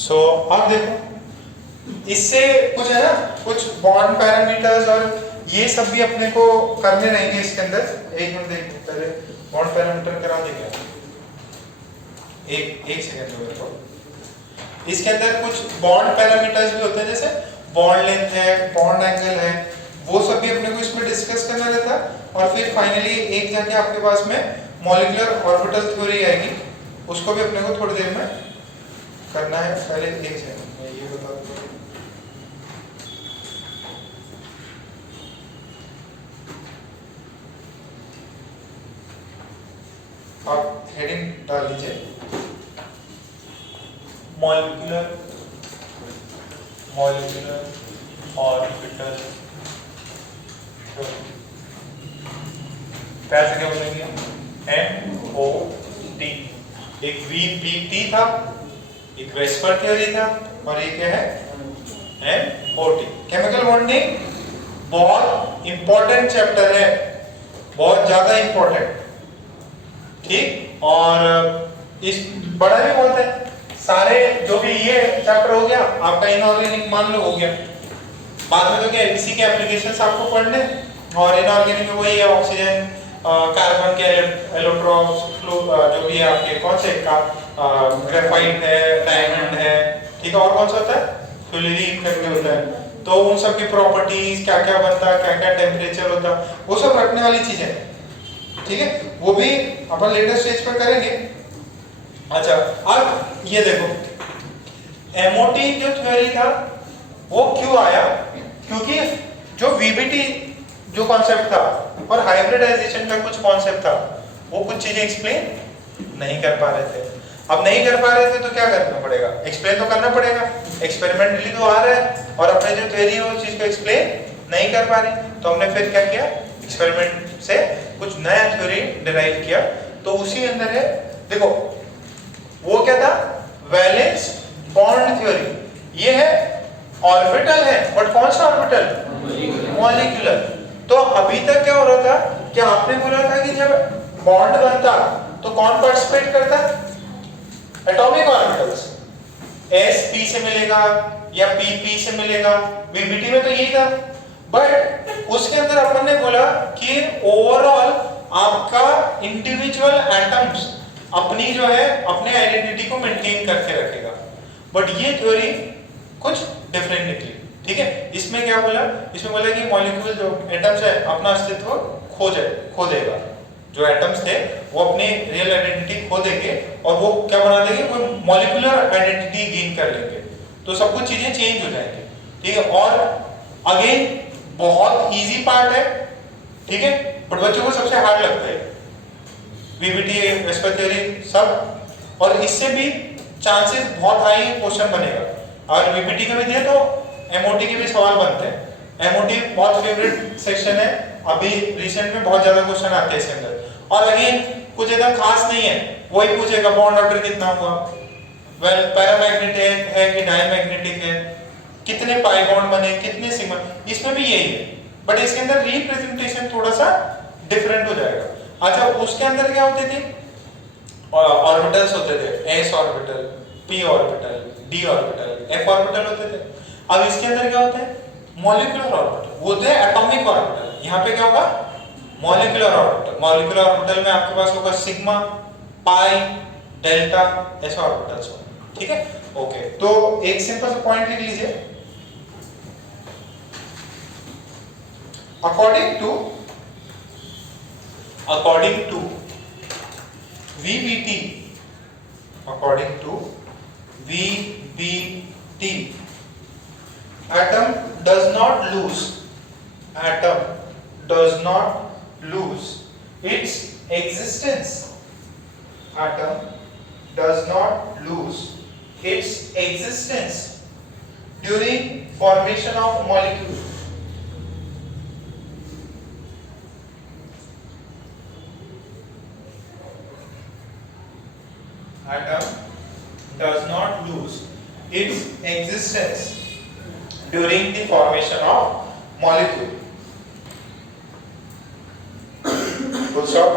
सो अब देखो, इससे कुछ है ना, कुछ बॉन्ड पैरामीटर्स और ये सब भी अपने को करने रहेंगे इसके अंदर। एक मिनट देखो, पहले बॉन्ड पैरामीटर करा देंगे। एक सेकंड मेरे को। इसके अंदर कुछ बॉन्ड पैरामीटर्स भी होते हैं, जैसे बॉन्ड लेंथ है, बॉन्ड एंगल है, वो सब भी अपने को इसमें डिस्कस करना रहता है। और फिर फाइनली एक जाके आपके पास में मॉलिक्यूलर ऑर्बिटल थ्योरी आएगी, उसको भी अपने को थोड़ी देर में करना है। पहले एक सेकंड मैं ये बता दूं। आप हेडिंग डाल लीजिए, मॉलिक्यूलर ऑर्बिटल कैसे क्या बोलेंगे, MOT। एक VBT था, एक वेस्पर थ्योरी था, और एक क्या है, MOT। केमिकल बॉन्डिंग बहुत इंपॉर्टेंट चैप्टर है, बहुत ज्यादा इंपॉर्टेंट, ठीक। और इस बड़ा भी बहुत है। सारे जो भी ये चैप्टर हो गया आपका इनऑर्गेनिक मान लो हो गया। बाद में तो क्या इसी के एप्लीकेशंस आपको पढ़ने, और इनऑर्गेनिक में वही है, ऑक्सीजन, कार्बन के एलोट्रॉप्स, जो भी है आपके कौन से का, ग्रेफाइट है, डायमंड है, ठीक है। और कौन सा होता है, फ्लोरीन करके होता है। तो उन सब की प्रॉपर्टीज, क्या क्या बनता है, क्या क्या टेम्परेचर होता है, वो सब रखने वाली चीजें, ठीक है। वो भी अपन लेटेस्ट स्टेज पर करेंगे। अच्छा, अब ये देखो, MOT जो थ्योरी था वो क्यों आया, क्योंकि जो VBT जो कॉन्सेप्ट था और हाइब्रिडाइजेशन का कुछ कॉन्सेप्ट था, वो कुछ चीजें एक्सप्लेन नहीं कर पा रहे थे। अब नहीं कर पा रहे थे तो क्या करना पड़ेगा, एक्सप्लेन तो करना पड़ेगा। एक्सपेरिमेंटली तो आ रहा है, और अपने जो थ्योरी है उस चीज को एक्सप्लेन नहीं कर पा रहे, तो हमने फिर क्या किया, एक्सपेरिमेंट से कुछ नया थ्योरी डिराइव किया। तो उसी अंदर है, देखो वो क्या था, वैलेंस बॉन्ड थ्योरी। ये है ऑर्बिटल है, बट कौन सा ऑर्बिटल, मॉलिक्यूलर। तो अभी तक क्या हो रहा था कि आपने बोला था कि जब बॉन्ड बनता तो कौन पार्टिसिपेट करता, एटॉमिक ऑर्बिटल्स, S P से मिलेगा या P P से मिलेगा। VBT में तो यही था, बट उसके अंदर अपन ने बोला कि ओवरऑल आपका इंडिविजुअल एटम्स अपनी जो है अपने आइडेंटिटी को मेंटेन करके रखेगा। बट ये थ्योरी कुछ डिफरेंट निकली, ठीक है। इसमें क्या बोला, इसमें बोला कि मॉलिक्यूल जो एटम्स है अपना अस्तित्व खो देगा। जो एटम्स थे वो अपनी रियल आइडेंटिटी खो देंगे, और वो क्या बना देंगे, वो मॉलिक्यूलर आइडेंटिटी गेन कर लेंगे। तो सब कुछ चीजें चेंज हो जाएंगी, ठीक है। और अगेन बहुत इजी पार्ट है, ठीक है, बट बच्चों को सबसे हार्ड लगता है VBT, वेस्पर थ्योरी सब। और इससे भी चांसेस बहुत हाई क्वेश्चन बनेगा। और VBT के भी दिए तो MOT के भी सवाल बनते हैं। MOT बहुत फेवरेट सेक्शन है, अभी रिसेंट में बहुत ज्यादा क्वेश्चन आते हैं इसके अंदर। और अगेन कुछ एकदम खास नहीं है, वही पूछेगा बॉन्ड ऑर्डर कितना हुआ, वेल पैरामैग्नेटिक है कि डायमैग्नेटिक है, कितने पाई बॉन्ड बने, कितने सिग्मा, इसमें भी यही है। बट इसके अंदर रिप्रेजेंटेशन थोड़ा सा डिफरेंट हो जाएगा। अच्छा, उसके अंदर क्या होते थे, ऑर्बिटल्स होते थे, S orbital, P orbital, D orbital, F orbital होते थे। अब इसके अंदर क्या होता है, मॉलिक्यूलर ऑर्बिटल, वो होते हैं एटॉमिक ऑर्बिटल। यहाँ पे क्या होगा, मॉलिक्यूलर ऑर्बिटल। मॉलिक्यूलर ऑर्बिटल में आपके पास होगा सिग्मा, पाई, डेल्टा, ऐसे ऑर्बिटल्स हो, ठीक है। ओके, तो एक सिंपल सा पॉइंट लिख लीजिए, according to VBT, according to VBT, atom does not lose its existence. Atom does not lose its existence during formation of molecule. Atom does not lose its existence during the formation of molecule. Full stop.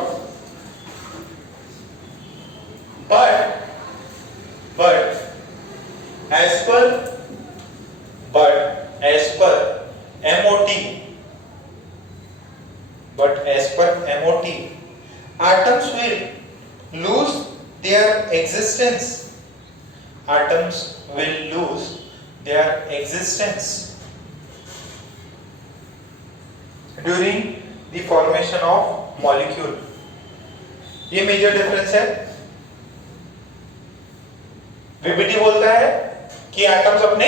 But as per MOT, atoms will lose their existence. Atoms will lose their existence during the formation of molecule. ये major difference है. VBT बोलता है कि atoms अपने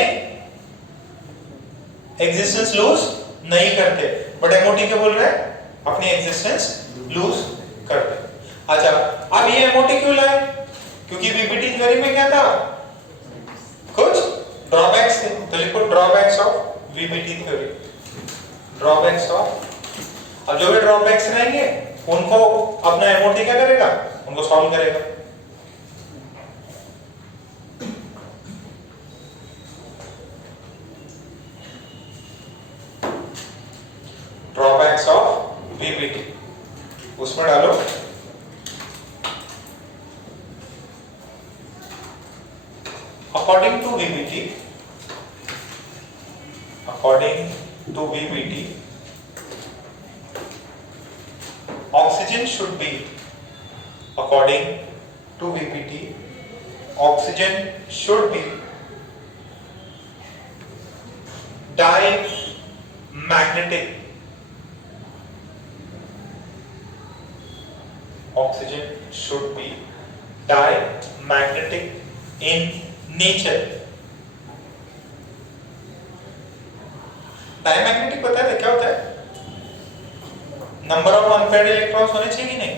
existence loose नहीं करते, but MOT क्या बोल रहा है? अपनी एग्जिस्टेंस लूज करते. अच्छा, अब ये MOT क्यों लाए? क्योंकि VBT थ्योरी में क्या था? कुछ ड्रॉबैक्स थे. तो लिखो drawbacks of VBT theory. Drawbacks of. अब जो भी ड्रॉबैक्स रहेंगे उनको अपना MOT क्या करेगा? उनको सॉल्व करेगा. ड्रॉबैक्स ऑफ VBT उसमें डालो. According to VBT, oxygen should be diamagnetic. Oxygen should be diamagnetic in nature. Diamagnetic पता है क्या होता है? नंबर ऑफ अनपेयर्ड इलेक्ट्रॉन्स होने चाहिए कि नहीं?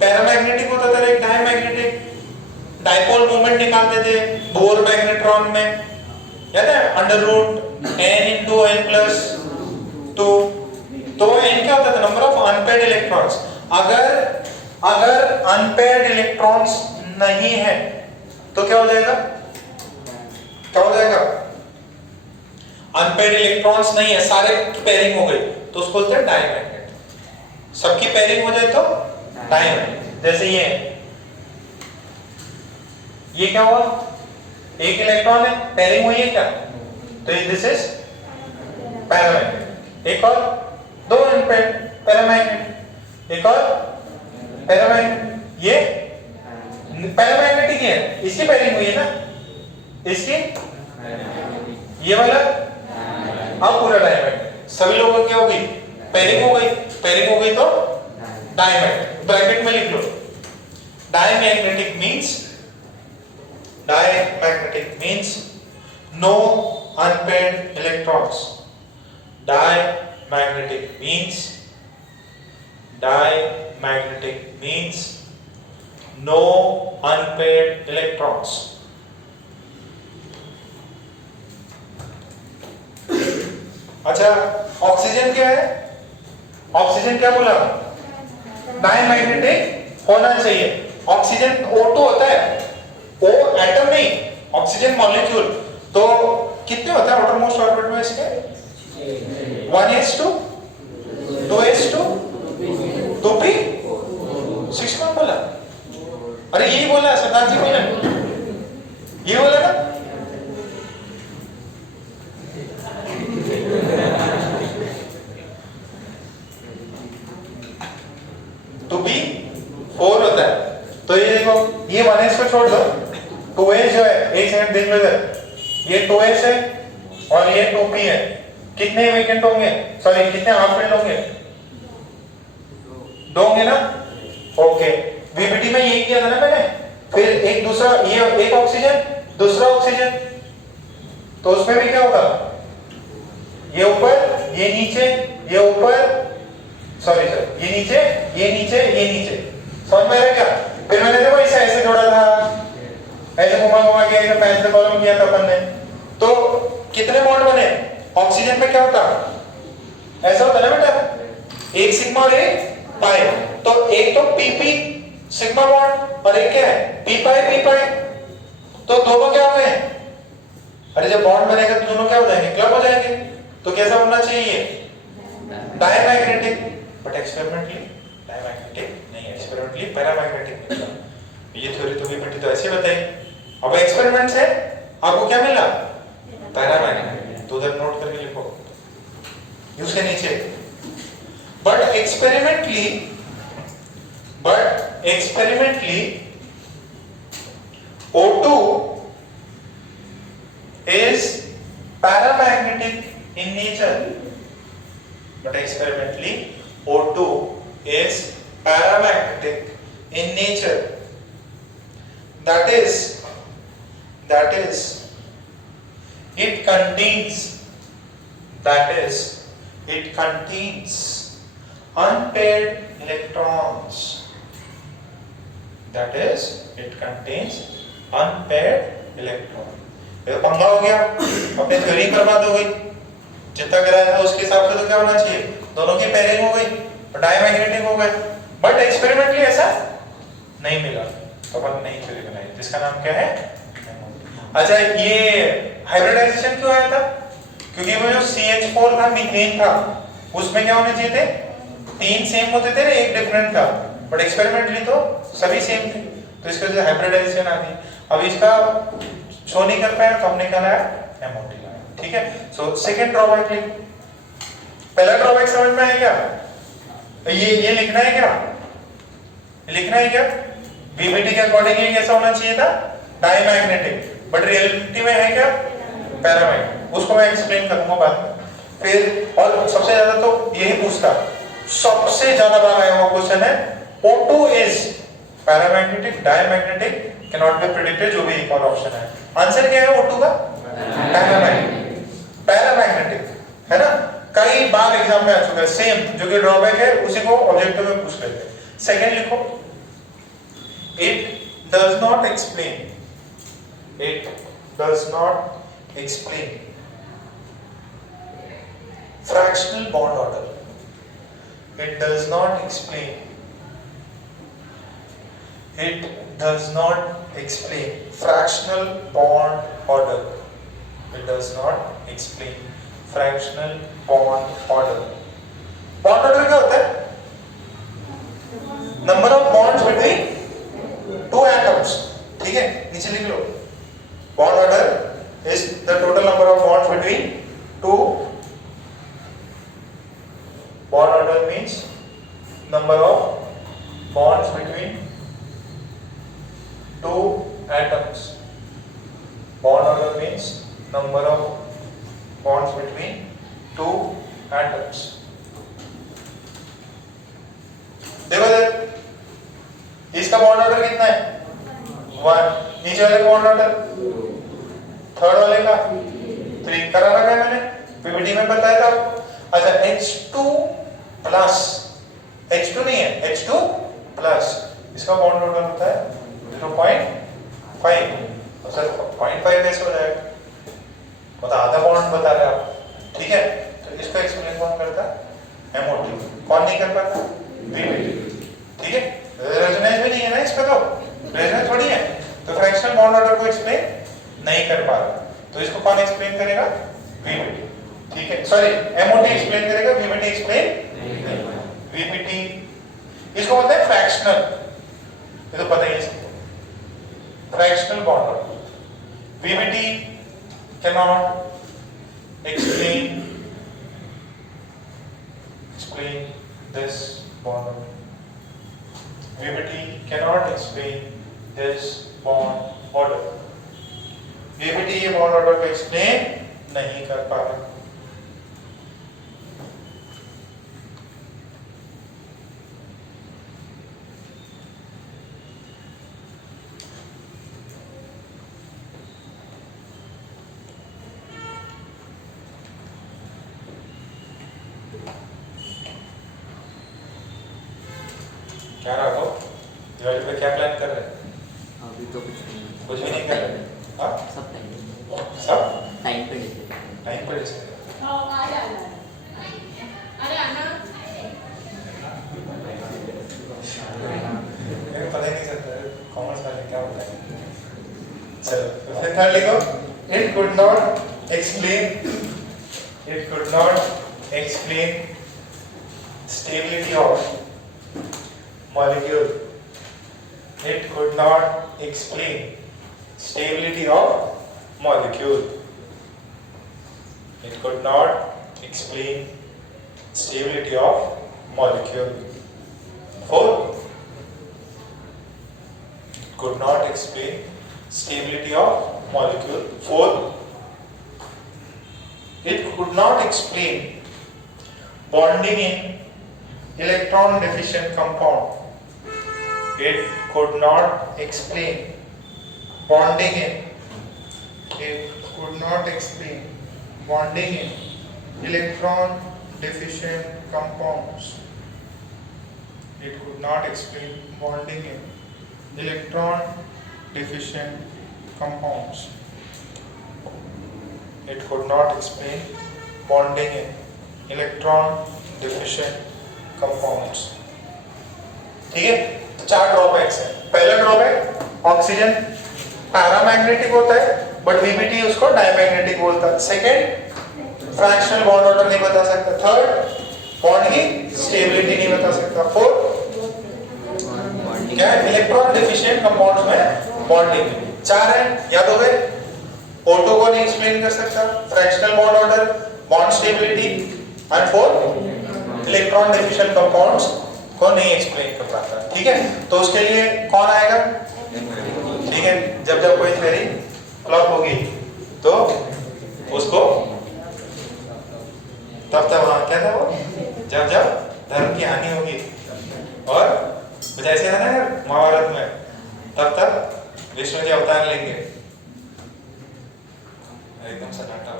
पैरामैग्नेटिक होता था, एक डायमैग्नेटिक. डाइपोल मोमेंट निकालते थे बोर मैग्नेट्रॉन में, याद है? √n × n+2. तो n क्या होता था? Number of unpaired electrons. अगर अनपेयर्ड इलेक्ट्रॉन्स नहीं है तो क्या हो जाएगा? अनपेयर्ड इलेक्ट्रॉन्स नहीं है, सारे की पेयरिंग हो गई तो उसको बोलते हैं डायमैग्नेट. सबकी पेयरिंग हो जाए तो डायमैग्नेट. जैसे ये क्या हुआ? एक इलेक्ट्रॉन है, पेयरिंग हुई है क्या? तो दिस इज पैरामैग्नेट. एक और दो अनपेयर्ड पैरामैग्नेट, एक और पैरामैग्नेट. ये पैरामैग्नेटिक है, इसकी पेयरिंग हुई है ना, इसकी ये वाला. अब पूरा डायमैग्नेट सभी लोगों की हो गई, पेयरिंग हो गई तो डायमैग्नेट. ब्रैकेट में लिख लो. Diamagnetic means no unpaired electrons. Diamagnetic means no unpaired electrons. अच्छा, ऑक्सीजन क्या है? ऑक्सीजन क्या बोला? डायमैग्नेटिक होना चाहिए. ऑक्सीजन O2 होता है, O एटम नहीं, ऑक्सीजन मॉलिक्यूल. तो कितने होता है आउटरमोस्ट ऑर्बिट में इसके? 1s2 2s2 2p 6 कौन बोला? अरे यही बोला सरदार जी, बोला ये बोला ना. तो भी 4 होता है. तो ये देखो, ये 1s को छोड़ दो, 2s जो है, एक सेकंड देख लो इधर, ये 2s है और ये 2p है. कितने वेकेंट होंगे? सॉरी, कितने हाफ फील्ड होंगे? 2 होंगे ना. ओके, VBT में यही किया था ना मैंने. फिर एक दूसरा, ये एक ऑक्सीजन, दूसरा ऑक्सीजन, तो उसमें भी क्या होगा? ये ऊपर, ये नीचे, ये ऊपर, सॉरी सर, ये नीचे, ये नीचे, ये नीचे. समझ में आ रहा क्या? फिर मैंने देखो इसे ऐसे जोड़ा था, ऐसे घुमा के ऐसे पैच से कॉलम किया था अपन ने. तो कितने बॉन्ड बने? ऑक्सीजन में क्या होता? ऐसा होता ना बेटा, एक सिग्मा और एक पाई. तो एक तो PP सिग्मा बॉन्ड और एक क्या है? P पाई. तो दोनों क्या हो गए? अरे जब बॉन्ड बनेगा तो दोनों क्या हो जाएंगे? क्लब हो जाएंगे. तो कैसा होना चाहिए? डायमैग्नेटिक. बट एक्सपेरिमेंटली डायमैग्नेटिक नहीं, एक्सपेरिमेंटली पैरामैग्नेटिक निकला. ये थ्योरी तो VBT तो ऐसे बताई. अब एक्सपेरिमेंट से आपको क्या मिला? पैरामैग्नेटिक। तो उधर नोट करके लिखो उसके नीचे। But experimentally O2 is paramagnetic in nature. But experimentally O2 is paramagnetic in nature. That is it contains unpaired electrons. That is it contains unpaired electron. ये तो पंगा हो गया, अपने थ्योरी बर्बाद हो गई। जितना गिराया था उसके हिसाब से तो क्या होना चाहिए? दोनों की पेयरिंग हो गई और डायमैग्नेटिक हो गए। बट एक्सपेरिमेंटली ऐसा नहीं मिला, तो अपन नई थ्योरी बनाई जिसका नाम क्या है? अच्छा, ये हाइब्रिडाइजेशन क्यों आया था? क्योंकि वो जो CH4 था, मीथेन था, उसमें क्या होने चाहिए थे? 3 सेम होते थे ना, एक डिफरेंट था। बट एक्सपेरिमेंटली तो सभी सेम थे, तो इसके वजह से हाइब्रिडाइजेशन आ गई। अब इसका शो नहीं कर पाया तो हमने क्या लाया? MOT लाया। ठीक है, सो सेकंड ड्रॉबैक लिख। पहला ड्रॉबैक समझ में आया क्या? ये लिखना है क्या? लिखना है क्या? VBT के अकॉर्डिंग ये कैसा होना चाहिए था? डायमैग्नेटिक। बट रियलिटी में है क्या? पैरामैग्नेटिक। उसको मैं एक्सप्लेन करूंगा बाद में। फिर और सबसे ज्यादा तो यही पूछता, सबसे ज्यादा बार आया हुआ क्वेश्चन है O2 is paramagnetic, diamagnetic, cannot be predicted, जो भी एक और ऑप्शन है। आंसर क्या है O2 का? पैरामैग्नेटिक है ना। कई बार एग्जाम में आ चुका है, सेम जो कि ड्रॉबैक है उसी को ऑब्जेक्टिव में पूछ लेते हैं। सेकंड लिखो, it does not explain fractional bond order. It does not explain fractional bond order. It does not explain fractional bond order. Bond order क्या होता है? Number of bonds between two atoms. ठीक है, नीचे लिख लो। Bond order is the total number of bonds between two. Bond order means number of bonds between two atoms. Bond order means number of bonds between two atoms. देखो इसका bond order कितना है? 1। नीचे वाले का बॉन्ड ऑर्डर, थर्ड वाले का 3 करा रखा है मैंने, पीपीटी में बताया था आपको। अच्छा, H2 प्लस, H2 नहीं है, H2 प्लस, इसका बॉन्ड ऑर्डर होता है 0.5। तो सर 0.5 कैसे हो जाएगा? मतलब आधा बॉन्ड बता रहे आप। ठीक है, तो इसको एक्सप्लेन कौन करता है? MOT। कौन नहीं कर पाता? VBT। ठीक है, रेजोनेंस भी नहीं है ना इसका, तो रेजोनेंस थोड़ी है, तो फ्रैक्शनल बॉन्ड ऑर्डर को एक्सप्लेन नहीं कर पा रहा, तो इसको कौन एक्सप्लेन करेगा? VBT। ठीक है, सॉरी, MOT एक्सप्लेन करेगा, VBT एक्सप्लेन नहीं। VBT इसको बोलते हैं फ्रैक्शनल, ये तो पता ही है सबको, fractional bond order. VBT cannot explain this bond order. VBT cannot explain this bond order. VBT ये बॉन्ड ऑर्डर को एक्सप्लेन नहीं कर पा रहा। क्या रहा दिवाली पे क्या प्लान कर रहे हैं? अभी तो कुछ भी नहीं कर रहे। हाँ, सब टाइम पे डिसाइड। पता ही नहीं चलता है कॉमर्स वाले क्या होता है। चलो फिर थर्ड लिखो, it could not explain stability of molecule. It could not explain stability of molecule. It could not explain stability of molecule. 4. Could not explain stability of molecule. 4. It could not explain bonding in electron deficient compound. It could not explain bonding in. It could not explain bonding in electron deficient compounds. It could not explain bonding in electron deficient compounds. It could not explain bonding in electron deficient compounds. ठीक है, तो 4 drawbacks हैं. पहला drawback oxygen paramagnetic होता है but VBT उसको diamagnetic बोलता है. सेकंड, फ्रैक्शनल बॉन्ड ऑर्डर नहीं बता सकता. थर्ड, बॉन्ड की स्टेबिलिटी नहीं बता सकता. फोर्थ, क्या इलेक्ट्रॉन डेफिशिएंट कंपाउंड्स में बॉन्डिंग. 4 है, याद हो गए. ऑटो को नहीं एक्सप्लेन कर सकता, fractional bond order, bond stability, and fourth electron deficient compounds को नहीं एक्सप्लेन कर पाता. ठीक है, तो उसके लिए कौन आएगा? ठीक है, जब जब कोई थ्योरी फ्लॉप होगी तो उसको तब क्या था वो, जब जब धर्म की हानि होगी और जैसे है ना महाभारत में, तब तक विष्णु जी अवतार लेंगे. एकदम सन्नाटा.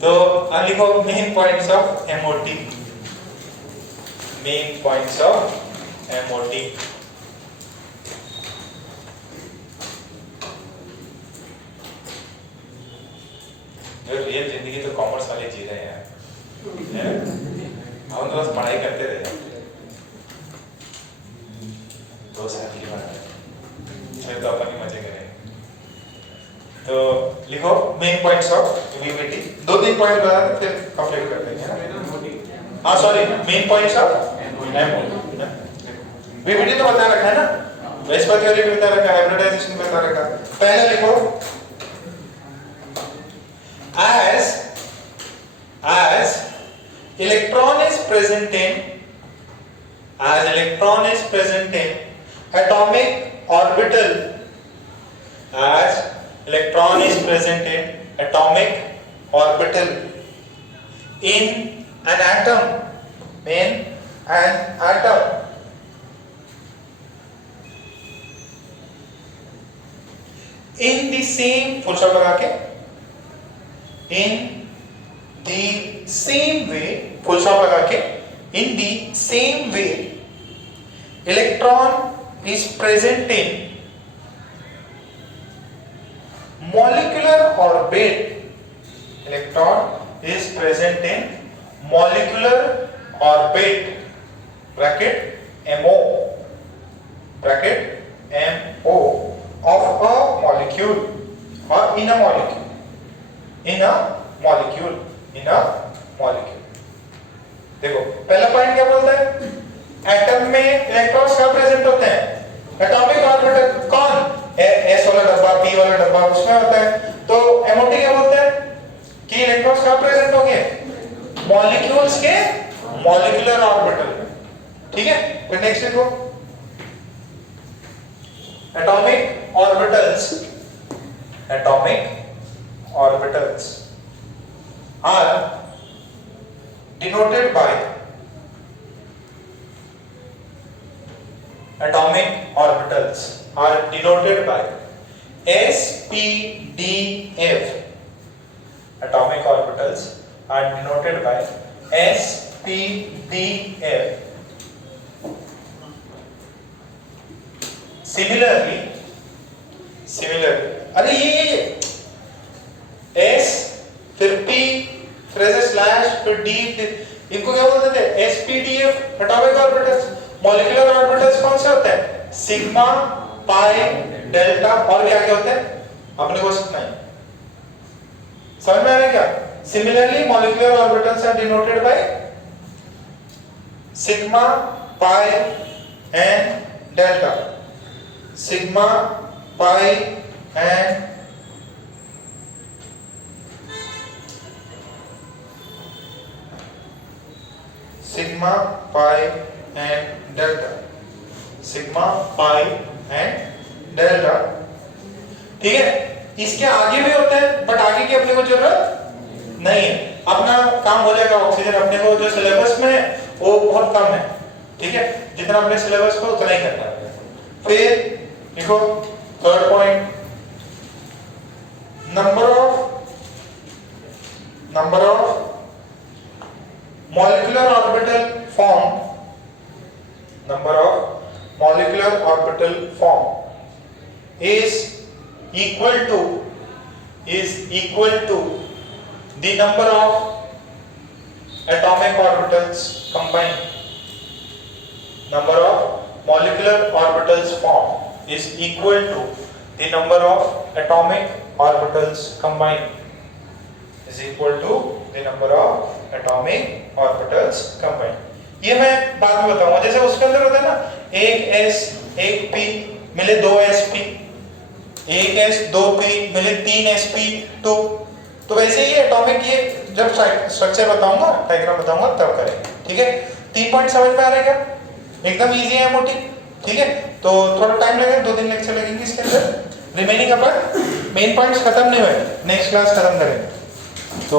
तो अब लिखो main points of MOT. Main points of MOT. जो रियल जिंदगी तो कॉमर्स वाले जी रहे हैं. हम तो बस पढ़ाई करते रहे 2 साल की बात है, फिर तो अपन ही मजे करेंगे. तो लिखो main points of VBT. 2-3 point बता दो फिर कंप्लीट कर देंगे. हाँ sorry, main points of MOT. VBT तो बता रखा है ना, वेस्पर थ्योरी भी बता रखा है, हाइब्रिडाइजेशन बता रखा है. पहले लिखो as electron is present in atomic orbital, as electron is present in atomic orbital in an atom, in the same, full stop लगा के, in the same way, full stop लगा के, in the same way electron is present in molecular orbit. Electron is present in molecular orbit, bracket MO, of a molecule or in a molecule. देखो पहला point क्या बोलता है? Atom में electrons कहाँ present होते हैं? Atomic orbital. कौन? एस वाला डब्बा, पी वाला डब्बा उसमें होता है. तो एमओटी क्या बोलता है कि इलेक्ट्रॉन्स कहाँ प्रेजेंट होंगे? मॉलिक्यूल्स के मॉलिक्यूलर ऑर्बिटल में. ठीक है, फिर नेक्स्ट देखो, atomic orbitals are denoted by SPDF. Atomic orbitals are denoted by SPDF. Similarly, अरे ये S फिर P फिर स्लैश फिर D, इनको क्या बोलते थे? SPDF, atomic orbitals. Molecular orbitals कौन से होते हैं? सिग्मा, पाई, डेल्टा, और क्या क्या होते हैं अपने को सीखना है. समझ में आ रहा है क्या? Similarly molecular orbitals are denoted by sigma, pi and delta. Sigma pi and sigma pi and delta, sigma pi and delta. ठीक है, इसके आगे भी होते हैं बट आगे की अपने को जरूरत नहीं है, अपना काम हो जाएगा। ऑक्सीजन अपने को जो सिलेबस में है वो बहुत कम है, ठीक है, जितना अपने सिलेबस को उतना ही करना है। फिर देखो third point, number of molecular orbital form, number of molecular orbital form is equal to the number of atomic orbitals combined. Number of molecular orbitals form is equal to the number of atomic orbitals combined, is equal to the number of atomic orbitals combined. ये मैं बाद में बताऊंगा, जैसे उसके अंदर होता है ना एक s एक p मिले 2 sp, एक s 2 p मिले 3 sp2, तो वैसे ही एटॉमिक ये जब स्ट्रक्चर बताऊंगा, डायग्राम बताऊंगा तब करेंगे। ठीक है, 3 पॉइंट समझ में आ रहा है क्या? एकदम इजी है मोटी। ठीक है, तो थोड़ा टाइम लगेगा, 2 दिन लेक्चर लगेंगे इसके अंदर। रिमेनिंग अपन मेन पॉइंट्स खत्म नहीं हुए, नेक्स्ट क्लास खत्म करेंगे। तो